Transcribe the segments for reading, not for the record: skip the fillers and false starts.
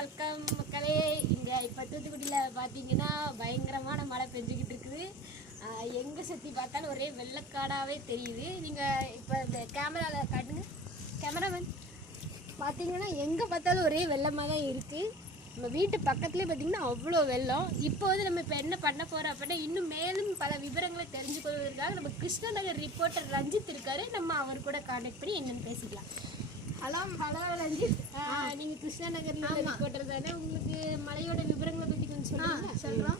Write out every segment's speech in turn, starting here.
Welcome மக்களே. இங்கே இப்போ தூத்துக்குடியில் பார்த்தீங்கன்னா பயங்கரமான மழை பெஞ்சிக்கிட்டு இருக்குது. எங்கே சுற்றி பார்த்தாலும் ஒரே வெள்ளக்காடாகவே தெரியுது. நீங்கள் இப்போ இந்த கேமராவில் காட்டுங்க, கேமராமேன். பார்த்தீங்கன்னா எங்கே பார்த்தாலும் ஒரே வெள்ளமாக தான் இருக்குது. நம்ம வீட்டு பக்கத்துலேயே பார்த்தீங்கன்னா அவ்வளோ வெள்ளம். இப்போ வந்து நம்ம இப்போ என்ன பண்ண போகிறோம் அப்படின்னா, இன்னும் மேலும் பல விவரங்களை தெரிஞ்சுக்கொள்வதற்காக நம்ம கிருஷ்ணநகர் ரிப்போர்ட்டர் ரஞ்சித் இருக்காரு. நம்ம அவர் கூட கான்டாக்ட் பண்ணி என்னென்னு பேசிக்கலாம். ஹலோ ரஞ்சித், நீங்கள் கிருஷ்ணநகரில் ரிப்போர்ட்டர் தானே? உங்களுக்கு மலையோட விவரங்களை பற்றி கொஞ்சம் சொல்கிறோம்.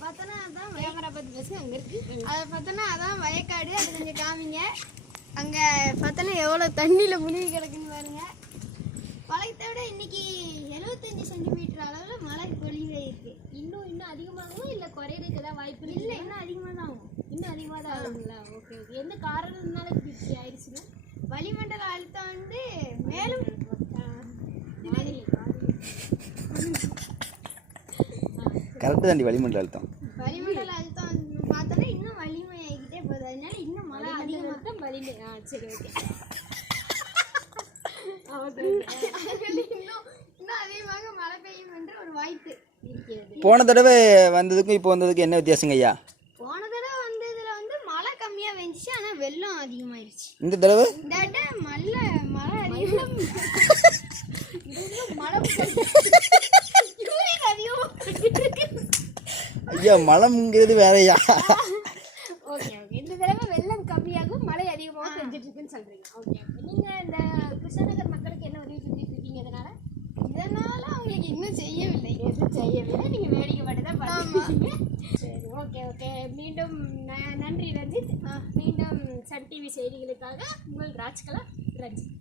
பார்த்தோன்னா அதான் கேமரா பற்றி பேசி அங்கே இருக்குது. அதை பார்த்தோன்னா அதான் வயக்காடு. அது கொஞ்சம் காமிங்க. அங்கே பார்த்தோன்னா எவ்வளோ தண்ணியில் முழுகி கிடக்குன்னு பாருங்க. பழத்தை விட இன்னைக்கு 75 சென்டிமீட்டர் அளவில் மழை பொழிவே இருக்குது. இன்னும் அதிகமாகவும் இல்லை குறையிறதுக்கு ஏதாவது வாய்ப்பு இல்லை, இன்னும் அதிகமாக தான் ஆகும். இன்னும் அதிகமாக தான் ஆகுங்களா? Okay okay. எந்த காரணத்தினால இப்படி ஆயிடுச்சுன்னா, வளிமண்டல அழுத்தம் வந்து மேலும் கரெக்டு தாண்டி வளிமண்டல அழுத்தம். வளிமண்டல அழுத்தம் பார்த்தோன்னா இன்னும் வலிமையாகிக்கிட்டே போகுது. அதனால இன்னும் மழை அதிகமாக தான் வலிமை. சரி ஓகே. இன்னும் அதிகமாக மழை பெய்யும் என்ற ஒரு வாய்ப்பு இருக்கிறது. போன தடவை வந்ததுக்கும் இப்போ வந்ததுக்கும் என்ன வித்தியாசங்க ஐயா? போன தடவை வந்ததுல வந்து மழை கம்மியாக வெந்துச்சு, ஆனால் வெள்ளம் அதிகமாயிருச்சு. இந்த தடவை மழை அதிகம் ஐயா மழைங்கிறது வேறையா? Okay okay. இந்த தடவை வெள்ளம் கம்மியாகும், மழை அதிகமாக பெஞ்சிட்டு இருக்குன்னு சொல்றீங்க. ஓகே. நீங்கள் இந்த கிருஷ்ணநகர் மக்களுக்கு என்ன உதவி செஞ்சுட்டு இருக்கீங்க? இதனால அவங்களுக்கு இன்னும் செய்யவில்லை. எதுவும் செய்யவில்லை, நீங்கள் வேடிக்கை மட்டும் தான் பார்த்துருக்கீங்க. சரி ஓகே ஓகே. மீண்டும் நன்றி ரஞ்சித். மீண்டும் சன் டிவி செய்திகளுக்காக உங்கள் ராஜ்கலா ரஞ்சித்.